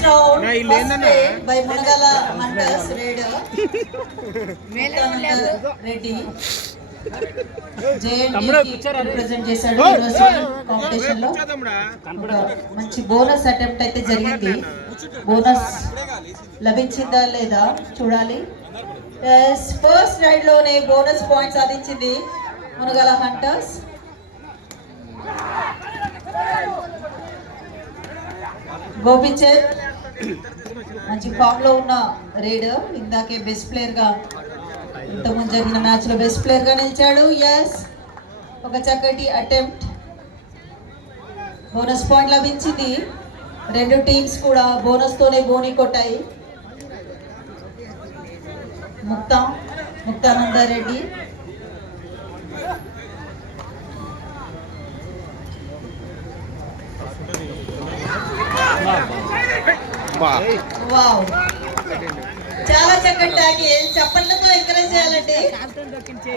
First round, first play by Munagala Hunters Raider. Reddy. Represent చేశాడు కాంపిటీషన్ లో. మంచి bonus attempt అయితే జరిగింది. బోనస్ లభించిందా లేదా చూడాలి. ఫస్ట్ రైడ్ లోనే బోనస్ పాయింట్ సాధించింది మునగాల హంటర్స్. గోపిచంద్ మంచి ఫామ్ లో ఉన్న రైడర్. ఇందాకే బెస్ట్ ప్లేయర్ గా ఇంతకుముందు జరిగిన మ్యాచ్ లో బెస్ట్ ప్లేయర్ గా నిలిచాడు. ఎస్, ఒక చక్కటి అటెంప్ట్. బోనస్ పాయింట్ లభించింది. రెండు టీమ్స్ కూడా బోనస్ తోనే బోని కొట్టాయి. ముక్తానందరెడ్డి వావ్, చాలా చక్కటి ట్యాకిల్. చప్పట్లతో ఎంకరేజ్ చేయాలండి.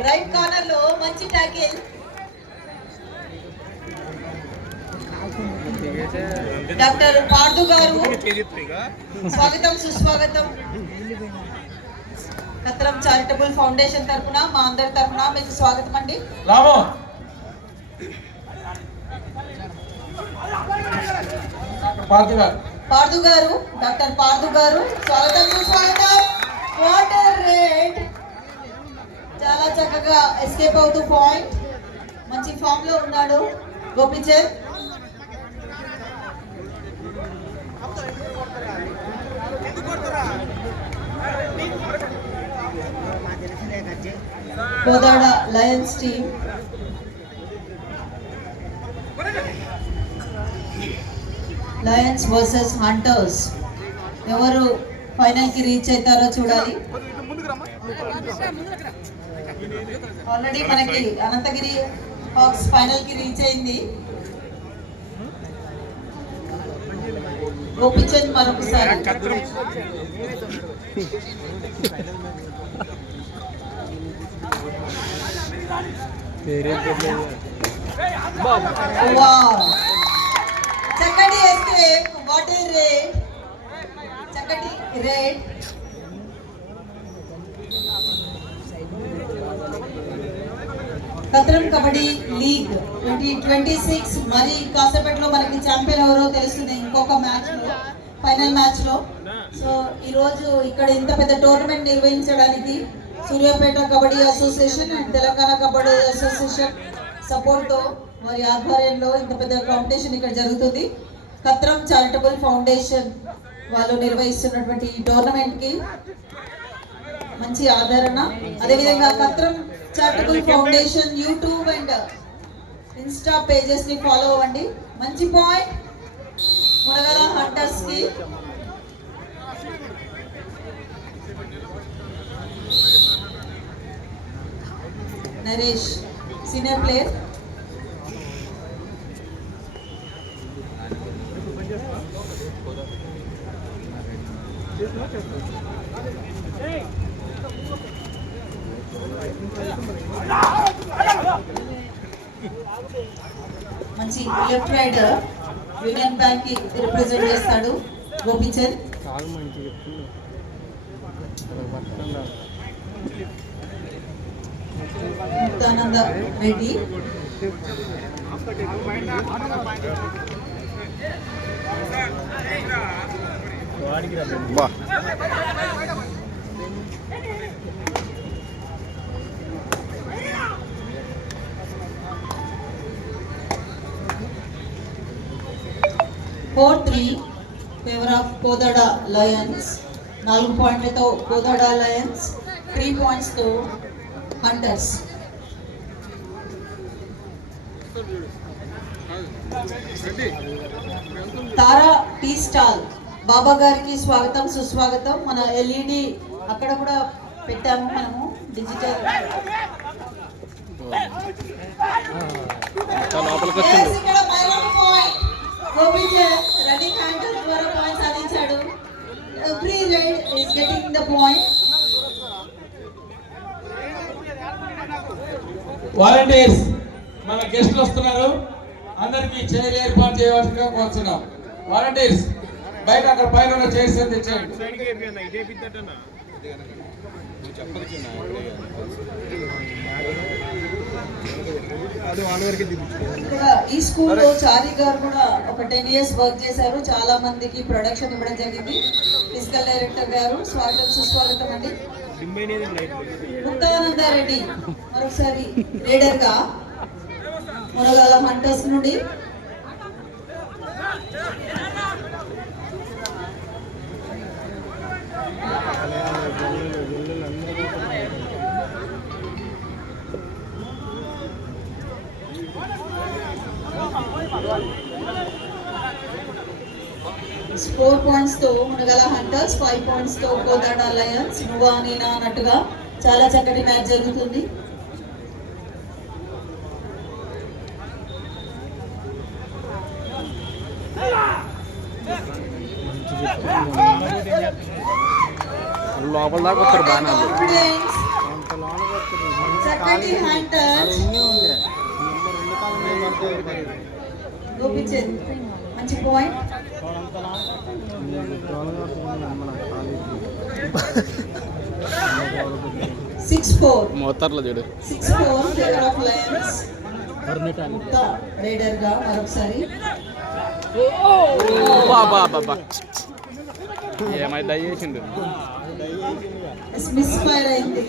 రైట్ కార్నర్ లో మంచి ట్యాకిల్. డాక్టర్ పార్దు గారు స్వాగతం సుస్వాగతం. కత్రం చారిటబుల్ ఫౌండేషన్ తరఫున మా అందరి తరఫున మీకు స్వాగతం అండి. పార్దు గారు, డాక్టర్ పార్దు గారు స్వాగతం సుస్వాగతం. వాటర్ రేట్ చాలా చక్కగా ఎస్కేప్ అవుతూ పాయింట్. మంచి ఫామ్ లో ఉన్నాడు గోపిచంద్. Kodad Lions team Lions versus hunters. ఎవరు ఫైనల్ కి రీచ్ అవుతారో చూడాలి. ఆల్రెడీ మనకి అనంతగిరి హాక్స్ ఫైనల్ కి రీచ్ అయింది. గోపిచంద్ మరొకసారి. చక్కటి ఎస్కేప్. వాట్ ఏ రేట్, చక్కటి రేట్. కత్రం కబడ్డీ లీగ్ 2026 మరి కాసేపట్లో మనకి ఛాంపియన్ ఎవరో తెలుస్తుంది ఇంకొక మ్యాచ్ లో, ఫైనల్ మ్యాచ్ లో. సో ఈరోజు ఇక్కడ ఇంత పెద్ద టోర్నమెంట్ నిర్వహించడానికి సూర్యాపేట kabaddi association and Telangana kabaddi association support తో వారి ఆధ్వర్యంలో ఇంత పెద్ద కాంపిటీషన్ ఇక్కడ జరుగుతుంది. కత్రం చారిటబుల్ ఫౌండేషన్ వాళ్ళు నిర్వహిస్తున్నటువంటి ఈ టోర్నమెంట్ కి మంచి ఆదరణ. అదేవిధంగా Katram charitable foundation YouTube and Insta pages ని ఫాలో అవ్వండి. మంచి పాయింట్ మునగాల హంటర్స్ కి. Naresh senior player. మంచి లెఫ్ట్ రైడర్, యూనియన్ బ్యాంక్ కి రిప్రజెంట్ చేస్తాడు Gopichand. Muktananda Reddy. Four 3 favour of Kodad lions. 4 పాయింట్లతో కోదాడ లయన్స్, 3 పాయింట్స్ తో హంటర్స్. తారా టీ స్టాల్ బాబా గారికి స్వాగతం సుస్వాగతం. మన ఎల్ఈడి అక్కడ కూడా పెట్టాము మనము డిజిటల్. రన్నింగ్ హ్యాండర్ ద్వారా పాయింట్ సాధించాడు. Every raid is getting the point. Volunteers మన గెస్టులు వస్తున్నారు, అందరికీ చైర్ ఏర్పాటు చేయవలసిందిగా కోరుతున్నాం. వాలంటీర్స్ బయట అక్కడ పైన చేస్తే తెచ్చేయండి. ఇక్కడ ఈ స్కూల్లో చారి గారు కూడా ఒక 10 years వర్క్ చేశారు. చాలా మందికి ప్రొడక్షన్ ఇవ్వడం జరిగింది. ఫిజికల్ డైరెక్టర్ గారు స్వాగతం సుస్వాగతం అండి. ముక్తానందారెడ్డి మరొకసారి లీడర్ గా మునగాల హంటర్స్ నుండి స్కోర్ పాయింట్స్ తో మునగల హంటర్స్, 5 points తో కోదాడ లయన్స్. నువ్వా నేనా అన్నట్టుగా చాలా చక్కటి మ్యాచ్ జరుగుతుంది. లోపల దాకా వస్తారు బాగా కాన్ఫిడెన్స్, చక్కటి హ్యాండ్ టచ్, గోపిచంద్ మంచి పాయింట్. సిక్స్ ఫోర్ మోతార్లో చూడు 6-4 ఫేవర్ ఆఫ్ లయన్స్. రైడర్ గా మరొకసారి బాబా బాబా ఏమైతే దయచేసిండు మిస్ ఫైర్ అయింది.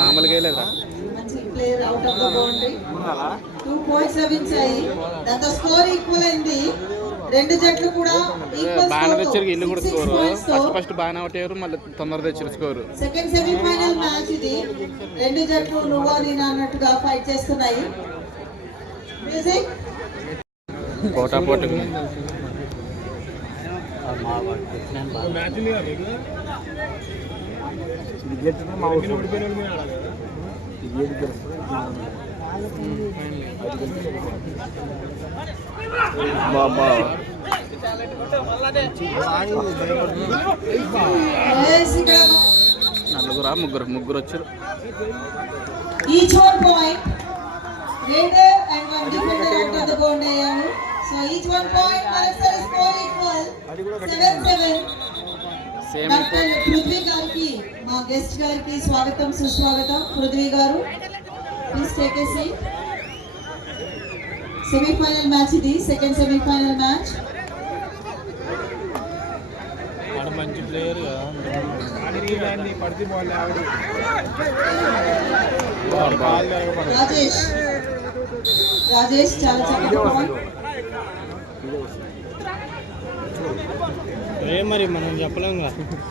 మామూలుగా లేదా మంచి player out of the boundary. 2 points లభించాయి. దాంతో స్కోర్ ఈక్వల్ అయింది. రెండు జట్లు కూడా బాగా తెచ్చారు ఇల్లు కూడా స్కోరు. ఫస్ట్ బాగానే అవుట్ అయ్యారు, మళ్ళీ తొందరగా తెచ్చారు స్కోరు. సెకండ్ సెమీఫైనల్ మ్యాచ్ ఇది. రెండు జట్లు నువ్వా నేనా అన్నట్టుగా ఫైట్ చేస్తున్నాయి. మ్యూజిక్ పోటా పోటీ బాబా నలుగురా ముగ్గురు వచ్చారు. ఈచ్ 1 point. Raider and 1 defender out of the bound అయ్యారు. So each 1 point. Marathon score equal 7-7. డాక్టర్ పృథ్వీ గారికి మా గెస్ట్ గారికి స్వాగతం సుస్వాగతం. పృథ్వీ గారు please take a seat. Semifinal match ఇది, సెకండ్ సెమీఫైనల్ మ్యాచ్. మంచి ప్లేయర్ రాజేష్ చాలా చక్కటి పాయింట్. మరి మనం చెప్పలేం.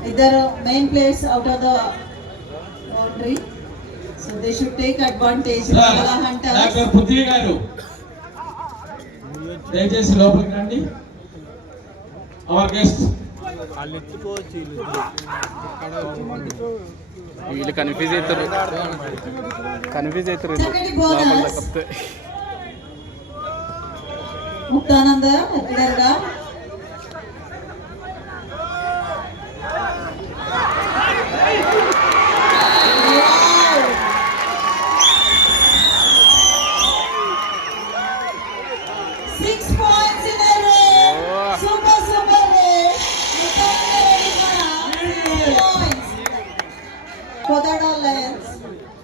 ఇద్దరు main players out of the boundary, so they should take advantage. Doctor Prithvi గారు దయచేసి లోపలికి రండి. అవర్ గెస్ట్ వీళ్ళు కన్ఫ్యూజ్ అవుతారు చక్కటి బోనస్. ముక్తానంద లీడర్ గా కోదాడ లయన్స్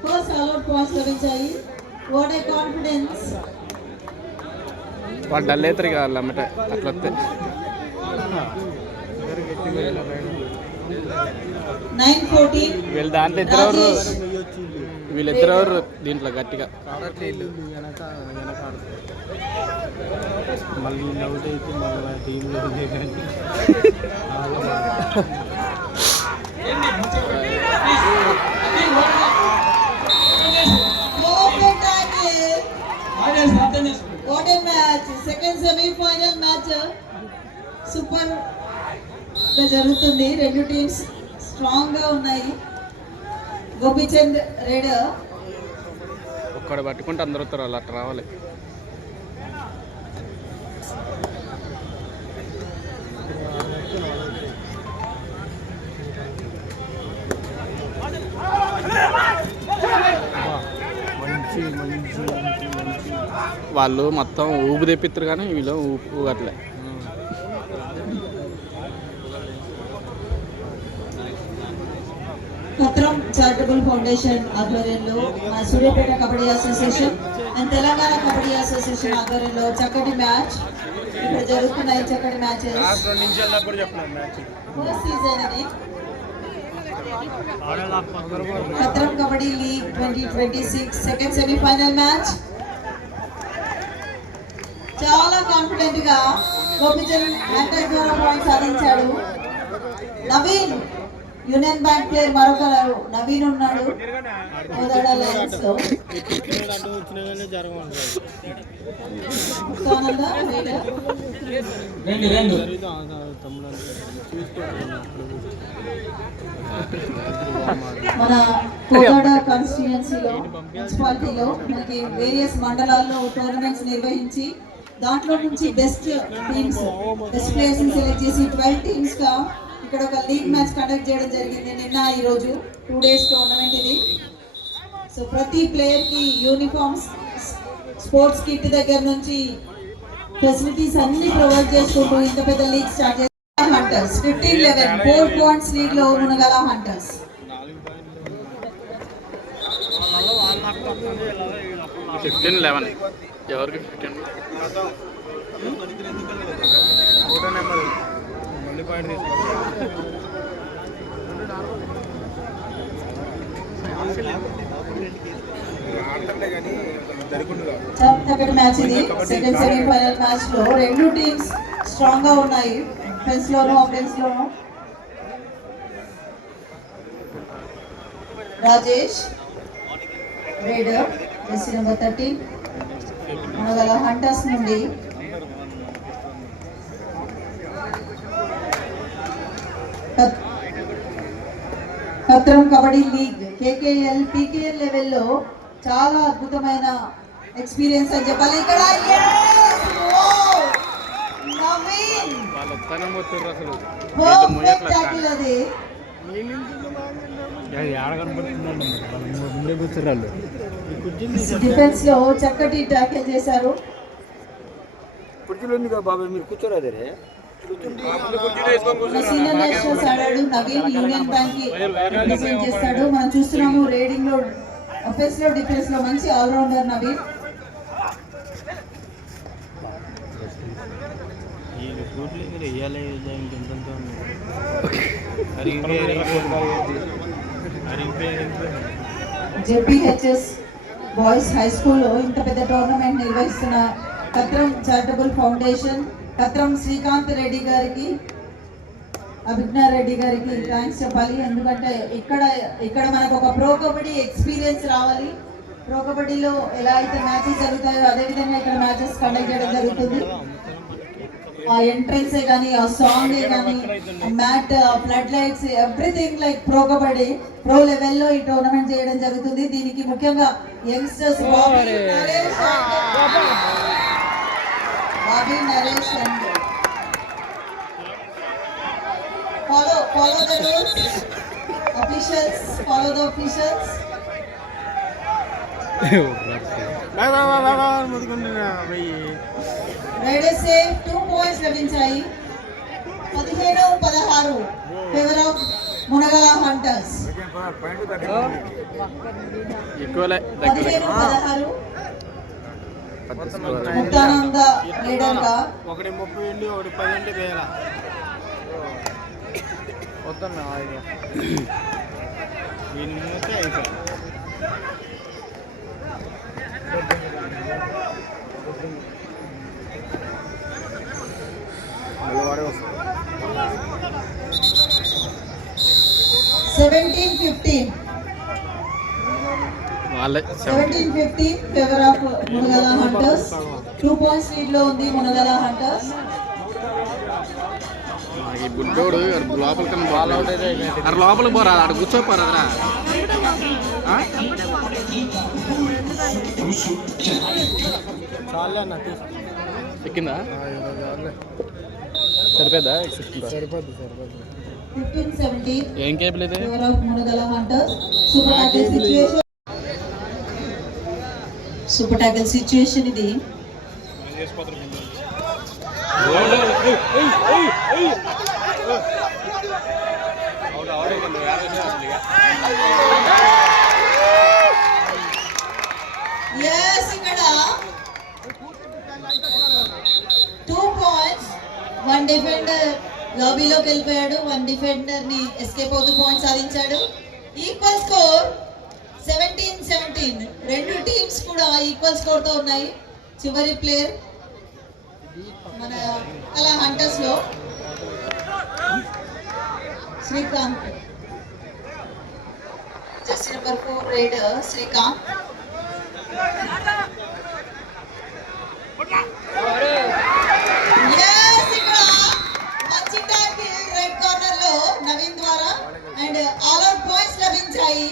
ఫస్ట్ అలౌట్ పాయింట్స్ లభించాయి. What a confidence. వాళ్ళు డల్ అవుతారు ఇక వాళ్ళు అమ్మట అట్లా వస్తే. 9-14. వీళ్ళు దాంట్లో ఇద్దరు వీళ్ళిద్దరు దీంట్లో గట్టిగా మళ్ళీ అవుట్ అయితే మళ్ళీ టీంలో what a match. Second semifinal match super గా జరుగుతుంది. రెండు టీమ్స్ స్ట్రాంగ్ గా ఉన్నాయి. గోపిచంద్ రైడర్ ఒక్కడ పట్టుకుంటే అందరూ వస్తారు, వాళ్ళు అట్లా రావాలి. వాళ్ళు మొత్తం ఊపు తెప్పిస్తారు కానీ వీళ్ళు ఊపు అట్లే. చారిటబుల్ ఫౌండేషన్ ఆధ్వర్యంలో మన సూర్యాపేట కబడ్డీ అసోసియేషన్ అండ్ తెలంగాణ కబడ్డీ అసోసియేషన్ ఆధ్వర్యంలో చక్కటి మ్యాచ్ ఇప్పుడు జరుగుతున్నాయి. చక్కటి మ్యాచెస్ ఫస్ట్ సీజన్ ఇది Khatram kabaddi league 2026 second semifinal match. చాలా కాన్ఫిడెంట్ గా గోపిచంద్ అటాక్ ద్వారా పాయింట్ సాధించాడు. నవీన్ యూనియన్ బ్యాంక్ ప్లేయర్ మరొకరు నవీన్ ఉన్నాడు కోదాడ లయన్స్ లో. మన కోదాడ కాన్స్టిట్యుయెన్సీలో మున్సిపాలిటీలో మనకి వేరియస్ మండలాల్లో టోర్నమెంట్స్ నిర్వహించి దాంట్లో నుంచి best teams best players select చేసి 12 టీమ్స్ గా ఇక్కడ ఒక లీగ్ మ్యాచ్ కండక్ట్ చేయడం జరిగింది. నిన్న ఈ రోజు 2 డేస్ టోర్నమెంట్ ఇది. సో ప్రతి ప్లేయర్ కి యూనిఫామ్స్, స్పోర్ట్స్ కిట్ దగ్గర నుంచి ఫెసిలిటీస్ అన్ని ప్రొవైడ్ చేసుకుంటూ ఇంత పెద్ద లీగ్ స్టార్ట్ చేశారు. హంటర్స్ 15-11 4 పాయింట్స్ లీడ్ లో మునగల హంటర్స్. ఎవరికి 15 చక్కటి మ్యాచ్ ఇది. సెకండ్ సెమీఫైనల్ మ్యాచ్ లో రెండు టీమ్స్ స్ట్రాంగ్ గా ఉన్నాయి, డిఫెన్స్ లోను ఆఫెన్స్ లోను. Rajesh raider jersey number 13 Munagala hunters నుండి. Khatram kabaddi league KKL PKL లెవెల్లో చాలా అద్భుతమైన ఎక్స్పీరియన్స్ అని చెప్పాలి ఇక్కడ. నవీన్ పర్ఫెక్ట్ టాకిల్ అది. డిఫెన్స్ లో చక్కటి టాకిల్ చేశారు. సీనియర్ నేషనల్స్ ఆడాడు నవీన్, యూనియన్ బ్యాంక్ కి రిప్రజెంట్ చేస్తాడు. మనం చూస్తున్నాము రేడింగ్ లో, అఫెన్స్ లో, డిఫెన్స్ లో మంచి all-rounder Naveen. JPHS boys high స్కూల్లో ఇంత పెద్ద టోర్నమెంట్ నిర్వహిస్తున్న ఖత్రం చారిటబుల్ ఫౌండేషన్, ఖత్రం శ్రీకాంత్ రెడ్డి గారికి, అభిజ్ఞా రెడ్డి గారికి థ్యాంక్స్ చెప్పాలి. ఎందుకంటే ఇక్కడ మనకు ఒక ప్రో కబడ్డీ ఎక్స్పీరియన్స్ రావాలి. ప్రో కబడ్డీలో ఎలా అయితే మ్యాచెస్ జరుగుతాయో అదేవిధంగా ఇక్కడ మ్యాచెస్ కండక్ట్ చేయడం జరుగుతుంది. ఆ ఎంట్రెన్సే కానీ, ఆ సాంగే కానీ, mat, flood lights, everything like pro kabaddi pro లెవెల్లో ఈ టోర్నమెంట్ చేయడం జరుగుతుంది. దీనికి ముఖ్యంగా youngsters Bobby Naresh and follow the rules. Officials, follow the officials. Riders say 2 points లభించాయి. 15-16 favour of Munagala hunters. 15-16 Muktananda leader గా. ఒకటి 30 ఒకటి 10 వేల మొత్తం దీని మూతే అయిపోయింది. వాళ్ళే 17-15 ఫేవర్ ఆఫ్ మునగల హంటర్స్. 2 పాయింట్స్ లీడ్ లో ఉంది మునగల హంటర్స్. ఈ బుడ్డోడు లోపల కన్నా బాల్ అవుట్ అయితే అక్కడ లోపలికి పోరా, అక్కడ కూర్చోపోరా. ఎక్కిందా? సరిపోద్దా? సరిపోద్ది. 15-17 ఏం కేబుల్ ఇది? Favour of Munagala hunters. Super tackle situation ఇది. డిఫెండర్ లాబీలోకి వెళ్ళిపోయాడు. 1 డిఫెండర్ ని ఎస్కేప్ అవుతూ పాయింట్ సాధించాడు. Equal score 17-17. రెండు టీమ్స్ కూడా ఈక్వల్ స్కోర్ తో ఉన్నాయి. చివరి ప్లేయర్ మన అలా హంటర్స్ లో Srikanth, jersey number 4 raider Srikanth. Yes, ఇక్కడ మంచి టాకిల్ రెడ్ కార్నర్ లో నవీన్ ద్వారా అండ్ ఆల్ అవుట్ పాయింట్స్ లభించాయి.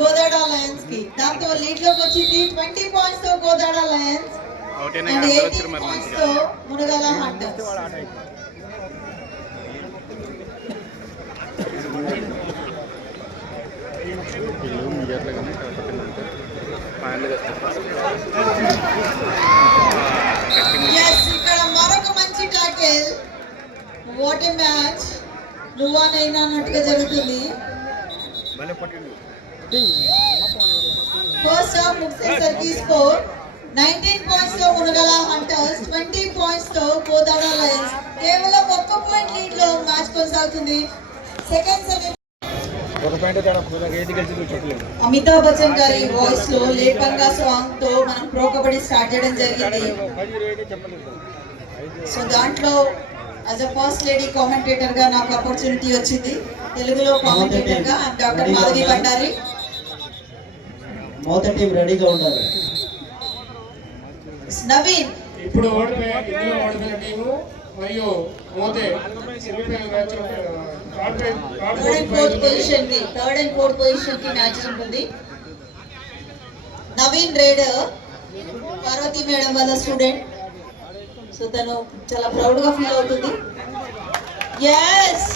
గోదాడ లయన్స్ కి. దాంతో లీడ్ లోకి వచ్చింది 20 పాయింట్స్ తో గోదాడ లయన్స్ అండ్ 18 పాయింట్స్ తో మునగాల హంటర్స్. Yes, ఇక్కడ మరొక మంచి టాకిల్. What a match. నువ్వానైనా అన్నట్టుగా జరుగుతుంది. ఫస్ట్ హాఫ్ ముగిసేసరికి స్కోర్ 19 పాయింట్స్ తో మునగల హంటర్స్, 20 పాయింట్స్ తో గోదాడ లయన్స్. కేవలం 1 పాయింట్ లీడ్ లో మ్యాచ్ కొనసాగుతుంది. సెకండ్ సెమీ అమితాబ్ బచ్చన్ గారి వాయిస్ లో లేపంగా సాంగ్ తో మనం ప్రో కబడ్డీ స్టార్ట్ చేయడం జరిగింది. సో దాంట్లో as a first lady commentator గా నాకు ఆపర్చునిటీ వచ్చింది. తెలుగులో కామెంటేటర్ గా డాక్టర్ మాధవి భండారి. మొదటి టీం రెడీగా ఉండాలి. నవీన్ ఇప్పుడు ఓడిపోయిన టీము మరియు Mothe semifinal match third and fourth position కి మ్యాచ్ ఉంటుంది. నవీన్ రైడర్ పార్వతి మేడం వాళ్ళ స్టూడెంట్. సో తను చాలా ప్రౌడ్ గా ఫీల్ అవుతుంది. ఎస్,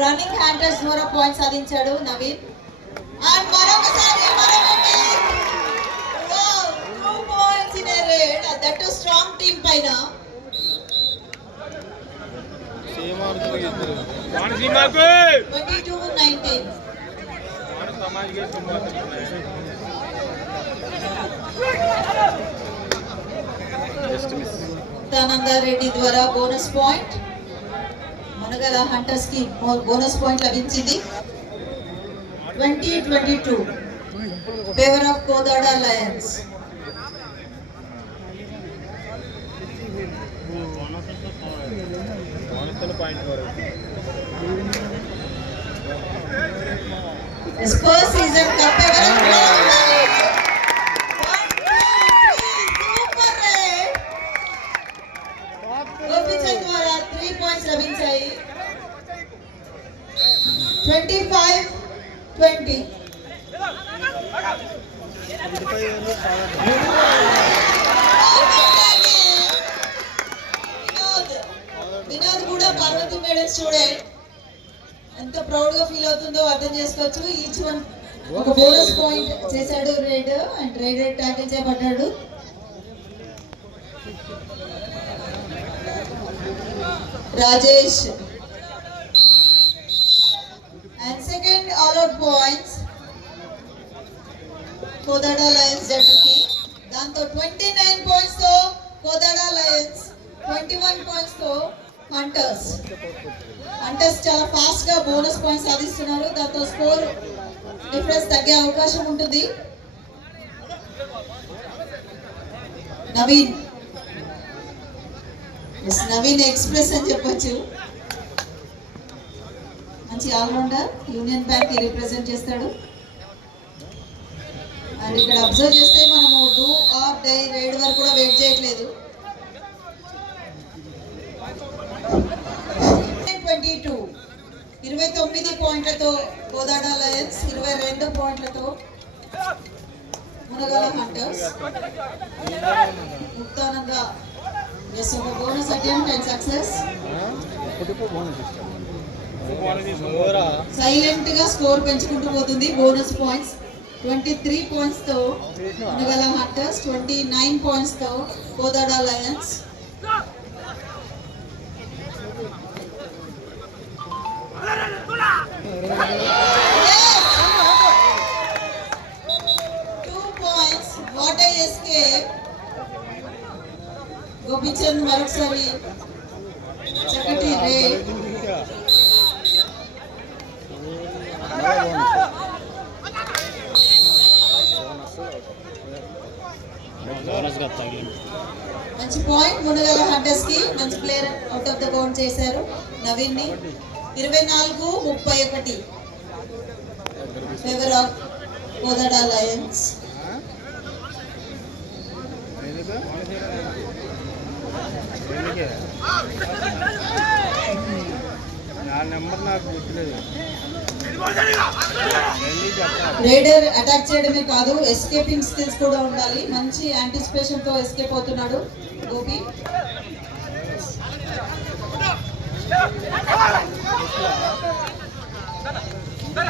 రన్నింగ్ హ్యాండర్స్ ద్వారా పాయింట్ సాధించాడు నవీన్. అండ్ మరొకసారి 2 points in a raid. That strong team పైన. సేమ్ ఆడుతుంది ఇద్దరు. 22-19. రెడ్డి ద్వారా బోనస్ పాయింట్. మునగల హంటర్స్ కి బోనస్ పాయింట్ లభించింది. 20-22 favour of Kodad lions. First season cup Gopichand ద్వారా 3 పాయింట్స్ లభించాయి. 25-20. వినోద్ కూడా పార్వతి మేడం స్టూడెంట్. ఎంత ప్రౌడ్ గా ఫీల్ అవుతుందో అర్థం చేసుకోవచ్చు. ఈచ్ వన్ ఒక బోనస్ పాయింట్ చేశాడు రైడ్ అండ్ రైడర్ ట్యాకిల్ చేయబడ్డాడు. Rajesh and second all out points Kodada lions జట్టుకి. దాంతో 29 పాయింట్స్ తో కోదాడ లయన్స్, 21 పాయింట్స్ తో హంటర్స్. చాలా ఫాస్ట్ గా బోనస్ పాయింట్స్ సాధిస్తున్నారు. దాంతో స్కోర్ డిఫరెన్స్ తగ్గే అవకాశం ఉంటుంది. నవీన్ ఎక్స్ప్రెస్ అని చెప్పొచ్చు. మంచి ఆల్రౌండర్. యూనియన్ బ్యాంక్ రిప్రజెంట్ చేస్తాడు. అండ్ ఇక్కడ అబ్జర్వ్ చేస్తే మనము డూ ఆర్ డై రైడ్ వరకు కూడా వెయిట్ చేయట్లేదు. 29 పాయింట్లతో కోదాడ లయన్స్, 22 పాయింట్లతో మునగాల హంటర్స్. ముక్తానంద ఒక bonus attempt and success. Silent గా స్కోర్ పెంచుకుంటూ పోతుంది. బోనస్ పాయింట్స్ 23 పాయింట్స్ తో మునగాల హంటర్స్, 29 పాయింట్స్ తో కోదాడ లయన్స్. గోపిచంద్ మరొకసారి చక్కటి రే మంచి పాయింట్ మునగల హంటర్స్ కి మంచి player out of the bound చేశారు నవీన్ ని 24-31 favour of Kodad Lions. Number నాకు గుర్తులేదు. రైడర్ అటాక్ చేయడమే కాదు ఎస్కేపింగ్ స్కిల్స్ కూడా ఉండాలి. మంచి యాంటిసిపేషన్ తో ఎస్కేప్ అవుతున్నాడు గోపి.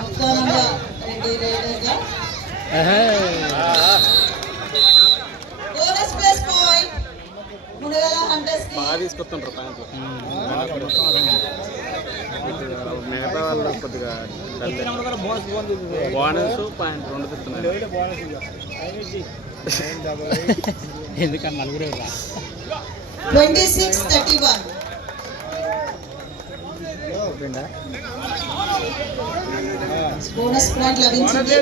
ఉత్సాహంగా రెడ్డి రైడర్గా bonus plus point Munagala hunters కి. బాగా తీసుకొస్తుంటారు పాయింట్లు. మిగతా వాళ్ళు కొద్దిగా బోనస్ పాయింట్ రెండు తిస్తున్నారు. ఎందుకన్నా నలుగురే 26-31 బోనస్ పాయింట్ లభించింది.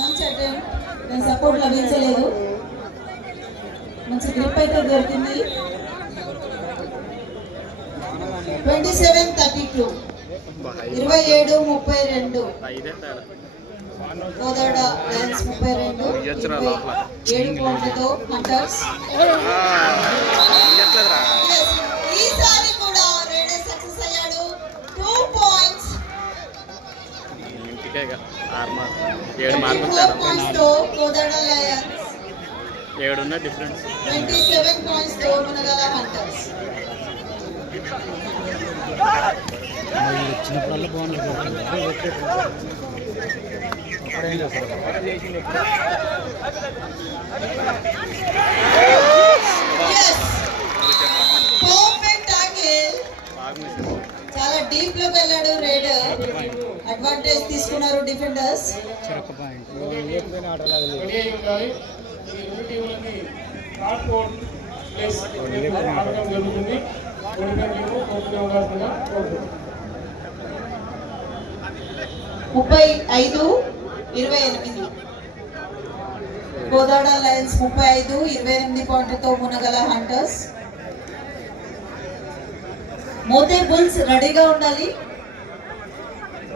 మంచి అటెంప్ట్, దాని సపోర్ట్ లభించలేదు. మంచి గ్రిప్ అయితే దొరికింది. 27-32 27-32 కోదాడ లయన్స్ 32 7 పాయింట్లతో హంటర్స్. ఈసారి కూడా రైడర్ సక్సెస్ అయ్యాడు. 2 పాయింట్స్ 24 పాయింట్స్ తో కోదాడ లయన్స్, 7 ఉన్న డిఫరెన్స్. 27 పాయింట్స్ తో మునగల హంటర్స్. చిన్నప్పుడల్లా బాగుంది. Perfect tackle. చాలా డీప్ లో వెళ్ళాడు రైడర్. అడ్వాంటేజ్ తీసుకున్నారు డిఫెండర్స్. రెడీ అయి ఉండాలి. ఈ రెండు టీములకి కార్డ్బోర్డ్ ప్లేస్ ఆడటం జరుగుతుంది. ఓడిపోయిన టీము ఓపెన్ అవ్వాల్సిందిగా కోరుతున్నాను. 35-28 కోదాడ లయన్స్ 35-28 పాయింట్లతో మునగల హంటర్స్. మోతే బుల్స్ రెడీగా ఉండాలి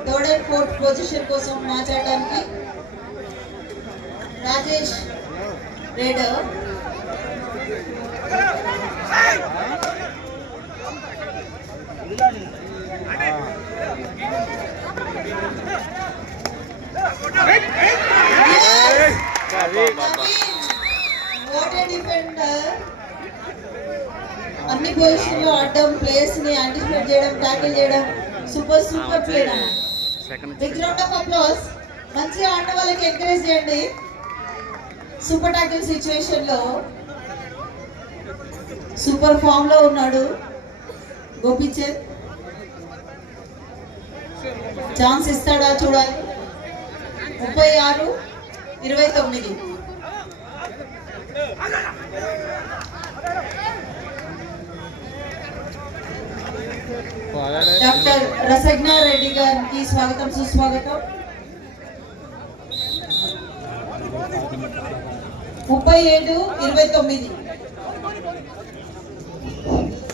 థర్డ్ అండ్ ఫోర్త్ పొజిషన్ కోసం మ్యాచ్ ఆడడానికి. రాజేష్ రైడర్ డిఫెండర్ అన్ని పొజిషన్ లో ఆడడం, ప్లేయర్స్ ని యాంటిసిపేట్ చేయడం, టాకిల్ చేయడం సూపర్ ప్లేయర్ అన్నమాట. Big round of applause. మంచిగా ఆడిన వాళ్ళకి ఎంకరేజ్ చేయండి. సూపర్ టాకిల్ సిచ్యువేషన్ లో సూపర్ ఫామ్ లో ఉన్నాడు గోపిచంద్. ఛాన్స్ ఇస్తాడా చూడాలి. 36-29 డాక్టర్ రసజ్ఞ రెడ్డి గారికి స్వాగతం సుస్వాగతం. 37-29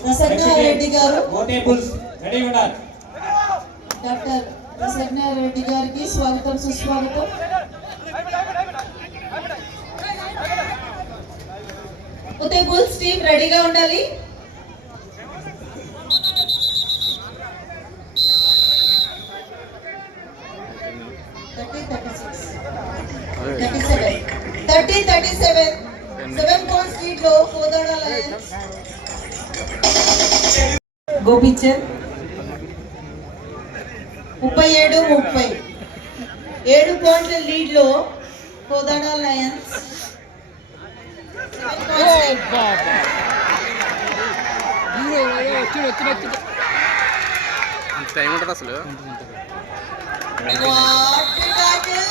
రసజ్ఞ రెడ్డి గారు. డాక్టర్ రసజ్ఞ రెడ్డి గారికి స్వాగతం సుస్వాగతం. ఉదయ్ బుల్స్ టీమ్ రెడీగా ఉండాలి. గోపిచంద్ 37-30 7 పాయింట్ల లీడ్ లో కోదాడ లయన్స్. టైం ఉంటుంది అసలు.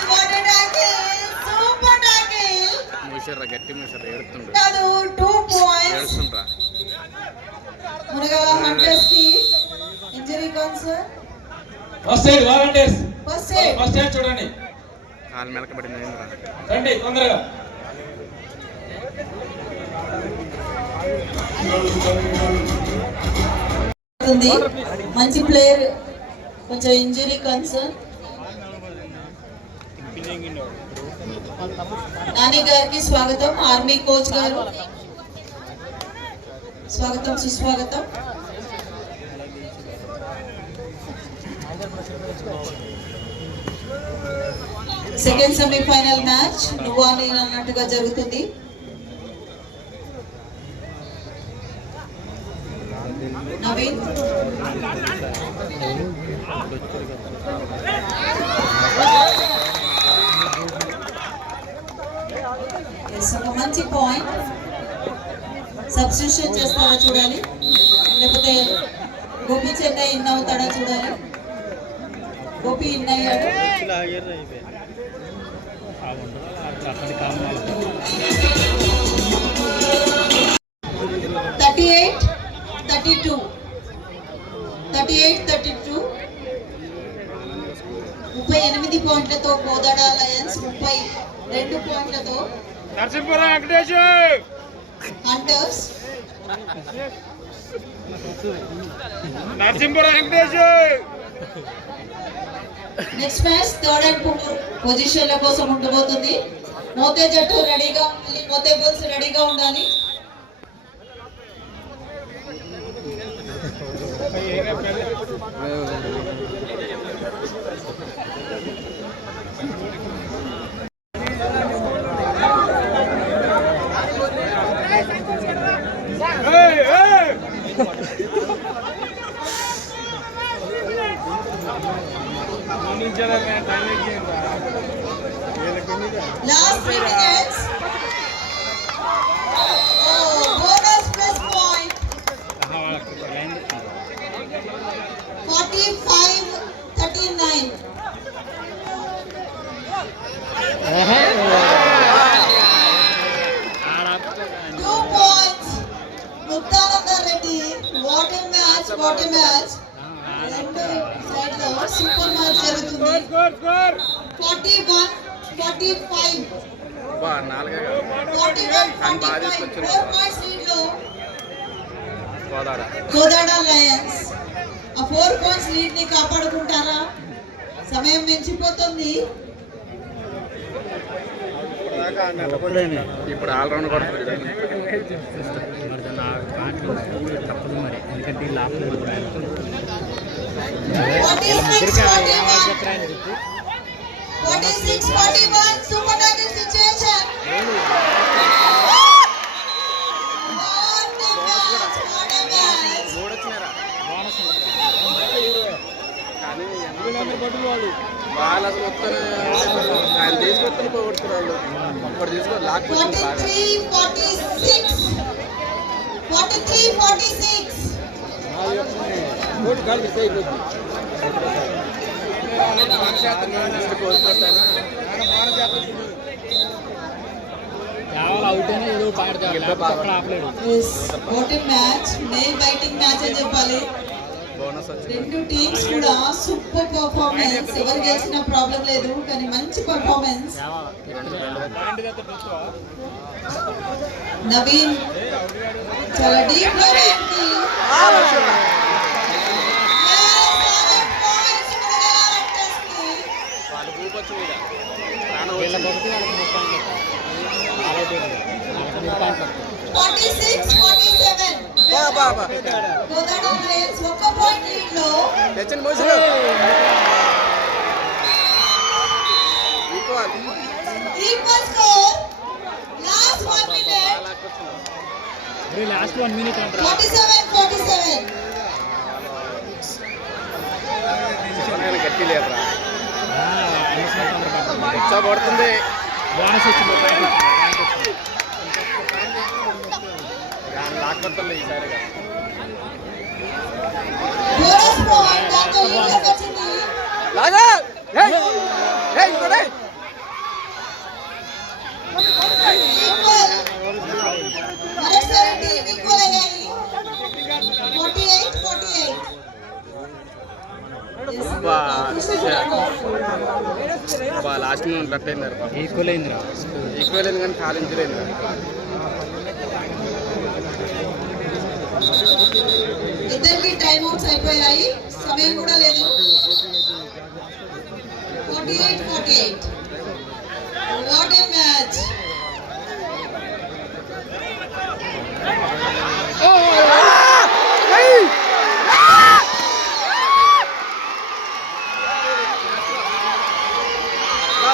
What a tackle! Super tackle! మూసారా గట్టి మూసారా ఏడుతుండ్రు కాదు 2 points. ఏడుస్తుండ్రా. మునగాల హంటర్స్ కి injury concern. First aid volunteers first aid. First aid చూడండి. కాలు మెలకబడింది ఏంద్రా. రండి తొందరగా. మంచి ప్లేయర్ కొంచెం ఇంజరీ కన్సర్న్. నాని గారికి స్వాగతం. ఆర్మీ కోచ్ గారు స్వాగతం సుస్వాగతం. సెకండ్ సెమీఫైనల్ మ్యాచ్ నువ్వా నేను అన్నట్టుగా జరుగుతుంది. నవీన్ ఒక మంచి పాయింట్. సబ్స్టిట్యూషన్ చేస్తారా చూడాలి, లేకపోతే గోపి చెన్నై ఇన్ అవుతాడా చూడాలి. గోపి ఇన్ అయ్యాడు. 38-32 38 పాయింట్లతో కోదాడ అలయన్స్, 32 పాయింట్లతో Narasimhapuram Venkatesh hunters. Narasimhapuram Venkatesh. Next match third and fourth పొజిషన్ల కోసం ఉండబోతుంది. మోతే జట్టు రెడీగా ఉండాలి, మోతే బుల్స్ రెడీగా ఉండాలి. Last 3 minutes. Oh, bonus plus point. 45-39. Two points. Muktananda Reddy. What a match! What a match! రెండు సైడ్ లో సూపర్ మ్యాచ్ జరుగుతుంది. 41-45. బా నాలుగే 41-45. 4 points lead లో గోదాడ కోదాడ లయన్స్. ఆ 4 points లీడ్ ని కాపాడుకుంటారా? సమయం మించిపోతుంది. ఇప్పుడు ఆల్రౌండ్ కొడుతుంది. తప్పదు మరి, ఎందుకంటే 46-41 super tackle situation. What a match. వాళ్ళు అసలు వస్తానే ఆయన తీసుకొస్తాను పోగొడుతున్నారు. ఒక్కడు తీసుకొని లాక్కొచ్చింది బాగా. 43-46. అవుట్ అయినా ఏదో పాయింట్ ఆపలేడు. Yes, what a match. nail biting match అని చెప్పాలి. బోనస్ వచ్చింది. రెండు టీమ్స్ కూడా సూపర్ పర్ఫార్మెన్స్. ఎవరు గెలిచిన ప్రాబ్లం లేదు, కానీ మంచి పర్ఫార్మెన్స్. నవీన్ చాలా డీప్ లో వెంకి. వాళ్ళు ఊపొచ్చు మీద ప్రాణం వీళ్ళకి వచ్చింది. ఒకటి వాళ్ళకి 46-47. కోదాడ లయన్స్ 1 పాయింట్ లీడ్ లో. తెచ్చండి మోసులు equal equal score. Last 1 minute. Last 1 minute అంటారా? 47-47. గట్టి లేదురా. ఉత్సాహ పడుతుంది. బోనస్ వచ్చింది. లాక్కొత్తలే ఈసారిగా. బోనస్ పాయింట్ దాంతో ఈక్వల్ వచ్చింది. లాగా ఏయ్ ఏయ్ ఇంకోటి ఈక్వల్ మరొకసారి టీం ఈక్వల్ అయ్యాయి. 48-48. లాస్ట్ మూమెంట్ కట్ అయింది ఈక్వల్ అయిందిరా. ఈక్వల్ అయింది కానీ కాలు ఇంజరీ అయింది ఇద్దరికి టైం అవుట్స్ అయిపోయాయి, సమయం కూడా లేదు. 48-48. What a match.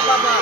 బాబా